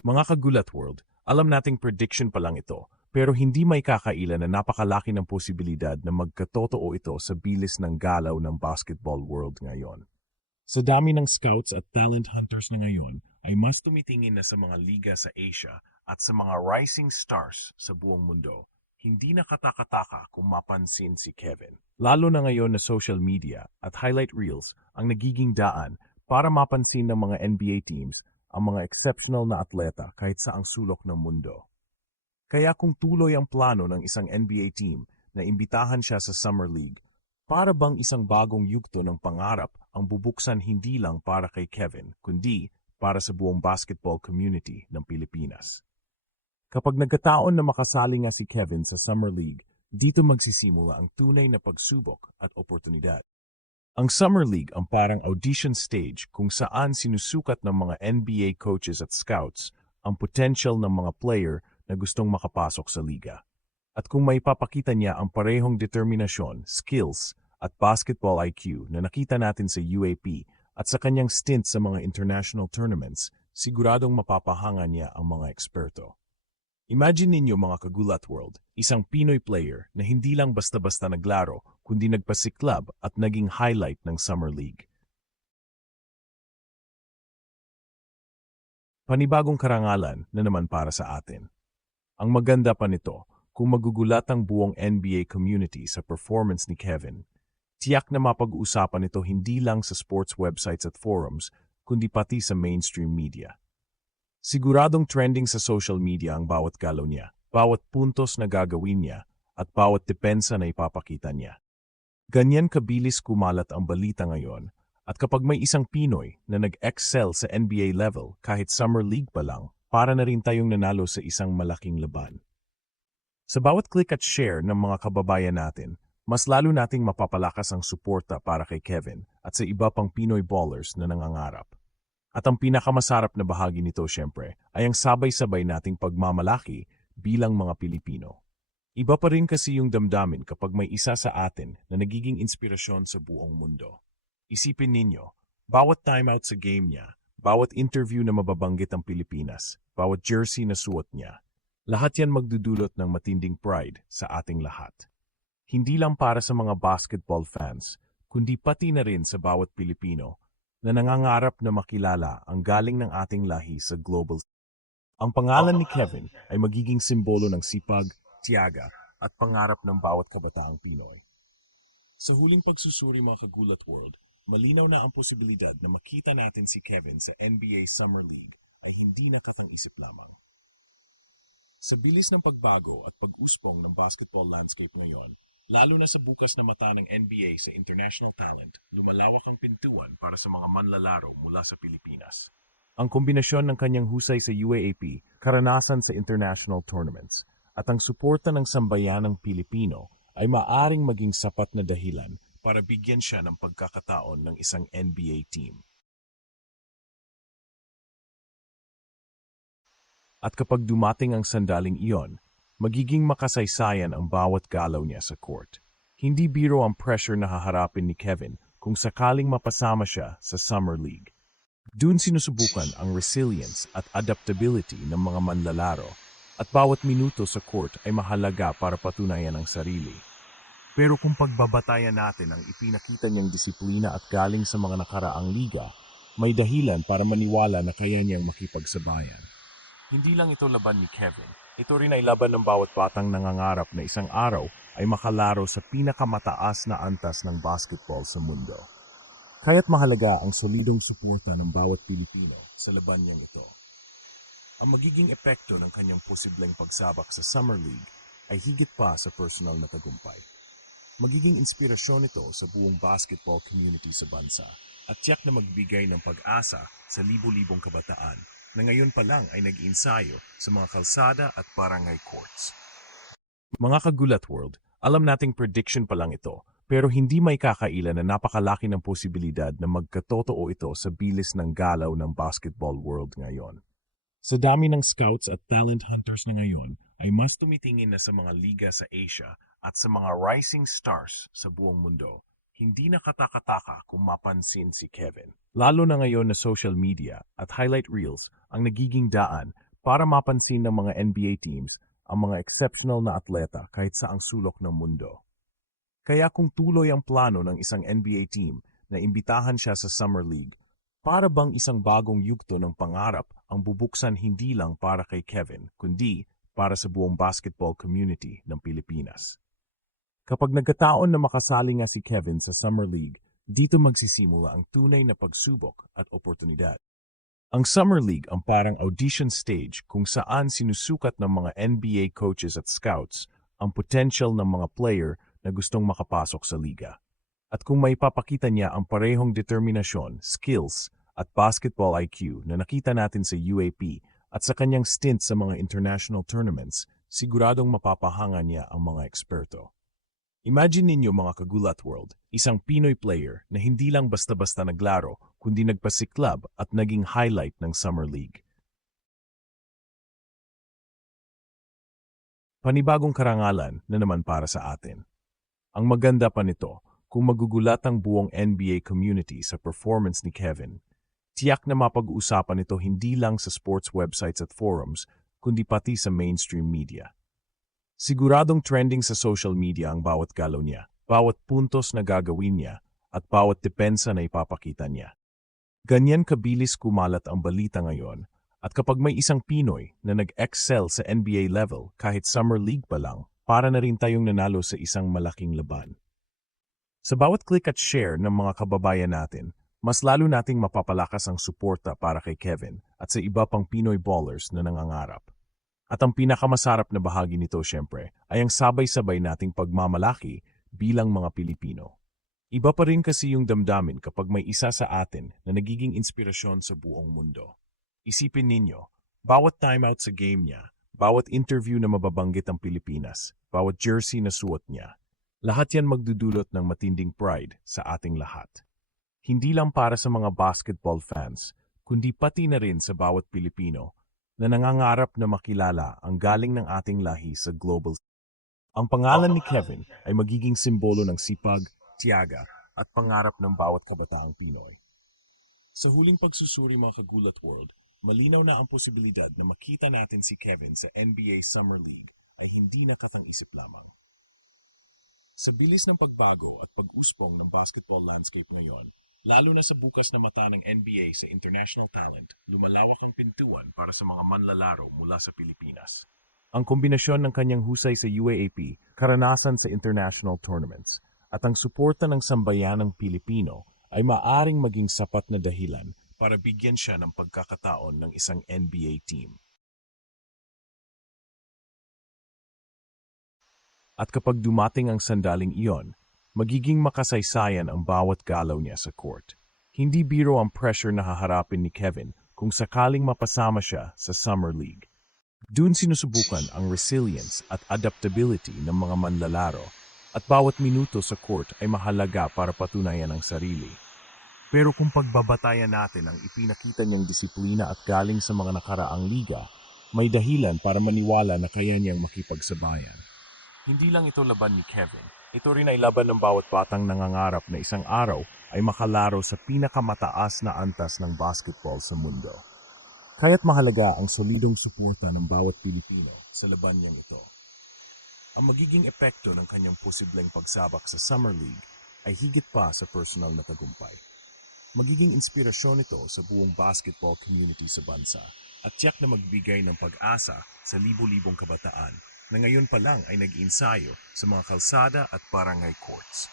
Mga kagulat world, alam nating prediction pa lang ito, pero hindi may kakailan na napakalaki ng posibilidad na magkatotoo ito sa bilis ng galaw ng basketball world ngayon. Sa dami ng scouts at talent hunters na ngayon, ay mas tumitingin na sa mga liga sa Asia at sa mga rising stars sa buong mundo. Hindi na katakataka kung mapansin si Kevin. Lalo na ngayon na social media at highlight reels ang nagiging daan para mapansin ng mga NBA teams ang mga exceptional na atleta kahit saang sulok ng mundo. Kaya kung tuloy ang plano ng isang NBA team na imbitahan siya sa Summer League, para bang isang bagong yugto ng pangarap ang bubuksan hindi lang para kay Kevin, kundi para sa buong basketball community ng Pilipinas. Kapag nagkataon na makasali nga si Kevin sa Summer League, dito magsisimula ang tunay na pagsubok at oportunidad. Ang Summer League ang parang audition stage kung saan sinusukat ng mga NBA coaches at scouts ang potential ng mga player na gustong makapasok sa liga. At kung may papakita niya ang parehong determinasyon, skills, at basketball IQ na nakita natin sa UAP at sa kanyang stint sa mga international tournaments, siguradong mapapahanga niya ang mga eksperto. Imagine ninyo mga kagulat world, isang Pinoy player na hindi lang basta-basta naglaro, kundi nagpasiklab at naging highlight ng Summer League. Panibagong karangalan na naman para sa atin. Ang maganda pa nito, kung magugulat ang buong NBA community sa performance ni Kevin, tiyak na mapag-uusapan ito hindi lang sa sports websites at forums, kundi pati sa mainstream media. Siguradong trending sa social media ang bawat galaw niya, bawat puntos na gagawin niya, at bawat depensa na ipapakita niya. Ganyan kabilis kumalat ang balita ngayon, at kapag may isang Pinoy na nag-excel sa NBA level kahit Summer League pa lang, para na rin tayong nanalo sa isang malaking laban. Sa bawat click at share ng mga kababayan natin, mas lalo nating mapapalakas ang suporta para kay Kevin at sa iba pang Pinoy ballers na nangangarap. At ang pinakamasarap na bahagi nito syempre ay ang sabay-sabay nating pagmamalaki bilang mga Pilipino. Iba pa rin kasi yung damdamin kapag may isa sa atin na nagiging inspirasyon sa buong mundo. Isipin ninyo, bawat timeout sa game niya, bawat interview na mababanggit ang Pilipinas, bawat jersey na suot niya, lahat yan magdudulot ng matinding pride sa ating lahat. Hindi lang para sa mga basketball fans, kundi pati na rin sa bawat Pilipino na nangangarap na makilala ang galing ng ating lahi sa global. Ang pangalan ni Kevin ay magiging simbolo ng sipag, tiyaga, at pangarap ng bawat kabataang Pinoy. Sa huling pagsusuri mga kagulat world, malinaw na ang posibilidad na makita natin si Kevin sa NBA Summer League ay hindi nakapang-isip lamang. Sa bilis ng pagbago at pag-usbong ng basketball landscape ngayon, lalo na sa bukas na mata ng NBA sa international talent, lumalawak ang pintuan para sa mga manlalaro mula sa Pilipinas. Ang kombinasyon ng kanyang husay sa UAAP, karanasan sa international tournaments, at ang suporta ng sambayanang Pilipino ay maaring maging sapat na dahilan para bigyan siya ng pagkakataon ng isang NBA team. At kapag dumating ang sandaling iyon, magiging makasaysayan ang bawat galaw niya sa court. Hindi biro ang pressure na haharapin ni Kevin kung sakaling mapasama siya sa Summer League. Doon sinusubukan ang resilience at adaptability ng mga manlalaro at bawat minuto sa court ay mahalaga para patunayan ang sarili. Pero kung pagbabatayan natin ang ipinakita niyang disiplina at galing sa mga nakaraang liga, may dahilan para maniwala na kaya niyang makipagsabayan. Hindi lang ito laban ni Kevin, ito rin ay laban ng bawat batang nangangarap na isang araw ay makalaro sa pinakamataas na antas ng basketball sa mundo. Kaya't mahalaga ang solidong suporta ng bawat Pilipino sa laban niyang ito. Ang magiging epekto ng kanyang posibleng pagsabak sa Summer League ay higit pa sa personal na tagumpay. Magiging inspirasyon ito sa buong basketball community sa bansa at tiyak na magbigay ng pag-asa sa libo-libong kabataan na ngayon pa lang ay nag-iinsayo sa mga kalsada at barangay courts. Mga kagulat world, alam nating prediction pa lang ito, pero hindi may kakailan na napakalaki ng posibilidad na magkatotoo ito sa bilis ng galaw ng basketball world ngayon. Sa dami ng scouts at talent hunters na ngayon, ay mas tumitingin na sa mga liga sa Asia at sa mga rising stars sa buong mundo. Hindi na katakataka kung mapansin si Kevin. Lalo na ngayon na social media at highlight reels ang nagiging daan para mapansin ng mga NBA teams ang mga exceptional na atleta kahit sa ang sulok ng mundo. Kaya kung tuloy ang plano ng isang NBA team na imbitahan siya sa Summer League, para bang isang bagong yugto ng pangarap ang bubuksan hindi lang para kay Kevin, kundi para sa buong basketball community ng Pilipinas. Kapag nagkataon na makasali nga si Kevin sa Summer League, dito magsisimula ang tunay na pagsubok at oportunidad. Ang Summer League ang parang audition stage kung saan sinusukat ng mga NBA coaches at scouts ang potential ng mga player na gustong makapasok sa liga. At kung maipapakita niya ang parehong determinasyon, skills, at basketball IQ na nakita natin sa UAP at sa kanyang stint sa mga international tournaments, siguradong mapapahanga niya ang mga eksperto. Imagine ninyo mga kagulat world, isang Pinoy player na hindi lang basta-basta naglaro, kundi nagpasiklab at naging highlight ng Summer League. Panibagong karangalan na naman para sa atin. Ang maganda pa nito, kung magugulat ang buong NBA community sa performance ni Kevin, tiyak na mapag-uusapan ito hindi lang sa sports websites at forums, kundi pati sa mainstream media. Siguradong trending sa social media ang bawat galaw niya, bawat puntos na gagawin niya, at bawat depensa na ipapakita niya. Ganyan kabilis kumalat ang balita ngayon, at kapag may isang Pinoy na nag-excel sa NBA level kahit Summer League pa lang, para na rin tayong nanalo sa isang malaking laban. Sa bawat click at share ng mga kababayan natin, mas lalo nating mapapalakas ang suporta para kay Kevin at sa iba pang Pinoy ballers na nangangarap. At ang pinakamasarap na bahagi nito syempre ay ang sabay-sabay nating pagmamalaki bilang mga Pilipino. Iba pa rin kasi yung damdamin kapag may isa sa atin na nagiging inspirasyon sa buong mundo. Isipin ninyo, bawat timeout sa game niya, bawat interview na mababanggit ang Pilipinas, bawat jersey na suot niya, lahat yan magdudulot ng matinding pride sa ating lahat. Hindi lang para sa mga basketball fans, kundi pati na rin sa bawat Pilipino na nangangarap na makilala ang galing ng ating lahi sa global. Ang pangalan ni Kevin ay magiging simbolo ng sipag, tiyaga, at pangarap ng bawat kabataang Pinoy. Sa huling pagsusuri mga kagulat world, malinaw na ang posibilidad na makita natin si Kevin sa NBA Summer League ay hindi na katang-isip lamang. Sa bilis ng pagbago at pag-usbong ng basketball landscape ngayon, lalo na sa bukas na mata ng NBA sa international talent, lumalawak ang pintuan para sa mga manlalaro mula sa Pilipinas. Ang kombinasyon ng kanyang husay sa UAAP, karanasan sa international tournaments, at ang suporta ng sambayanang Pilipino ay maaring maging sapat na dahilan para bigyan siya ng pagkakataon ng isang NBA team. At kapag dumating ang sandaling iyon, magiging makasaysayan ang bawat galaw niya sa court. Hindi biro ang pressure na haharapin ni Kevin kung sakaling mapasama siya sa Summer League. Doon sinusubukan ang resilience at adaptability ng mga manlalaro at bawat minuto sa court ay mahalaga para patunayan ang sarili. Pero kung pagbabatayan natin ang ipinakita niyang disiplina at galing sa mga nakaraang liga, may dahilan para maniwala na kaya niyang makipagsabayan. Hindi lang ito laban ni Kevin. Ito rin ay laban ng bawat batang nangangarap na isang araw ay makalaro sa pinakamataas na antas ng basketball sa mundo. Kaya't mahalaga ang solidong suporta ng bawat Pilipino sa laban niyang ito. Ang magiging epekto ng kanyang posibleng pagsabak sa Summer League ay higit pa sa personal na tagumpay. Magiging inspirasyon ito sa buong basketball community sa bansa at tiyak na magbigay ng pag-asa sa libo-libong kabataan na ngayon pa lang ay nag-iinsayo sa mga kalsada at barangay courts.